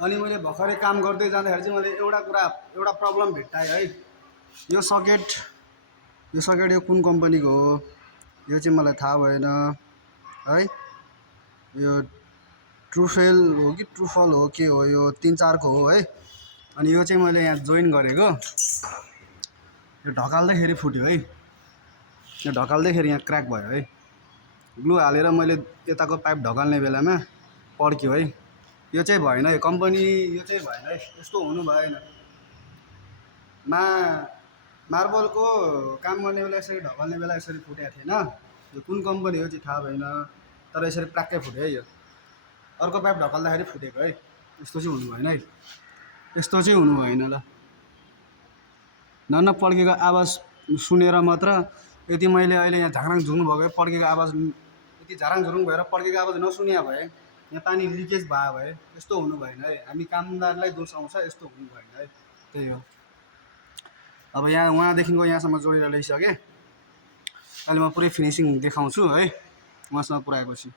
अनि मैले भर्खरै काम गर्दै जाँदाखेरि चाहिँ मैले एउटा प्रब्लम भेट्टाएँ है। यो सकेट यो कुन कम्पनीको हो यो चाहिँ मलाई थाहा भएन है। यो ट्रुफेल हो कि ट्रुफल हो के हो, यो 3-4 को हो है। अनि यो चाहिँ मैले यहाँ जोइन गरेको, यो ढकाल्दाखेरि फुट्यो है। यो ढकाल्दाखेरि यहाँ क्र्याक भयो है। ग्लु हालेर मैले यताको पाइप ढकाल्ने बेलामा पड्क्यो है। यो चाहिँ भएन है कम्पनी, यो चाहिँ भएन है, यस्तो हुनु भएन। मार्बलको काम गर्ने बेला यसरी ढकाल्ने बेला यसरी फुटेको थिएन। यो कुन कम्पनी हो चाहिँ थाहा भएन, तर यसरी प्लाक्कै फुट्यो है। यो अर्को पाइप ढकाल्दाखेरि फुटेको है। यस्तो चाहिँ हुनु भएन है, यस्तो चाहिँ हुनु भएन ल। न पड्केको आवाज सुनेर मात्र यदि मैले अहिले यहाँ झाङराङ झुङ भएको पड्केको आवाज, यति झाराङ झुरुङ भएर पड्केको आवाज नसुनिया भए, यहाँ पानी लिकेज भयो भए यस्तो हुनु भएन है। हामी कामदारलाई दोष आउँछ, यस्तो हुनु भएन है। त्यही हो। अब यहाँ वहाँदेखिको यहाँसम्म जोडेर ल्याइसकेँ। अहिले म पुरै फिनिसिङ देखाउँछु है वहाँसम्म पुऱ्याएपछि।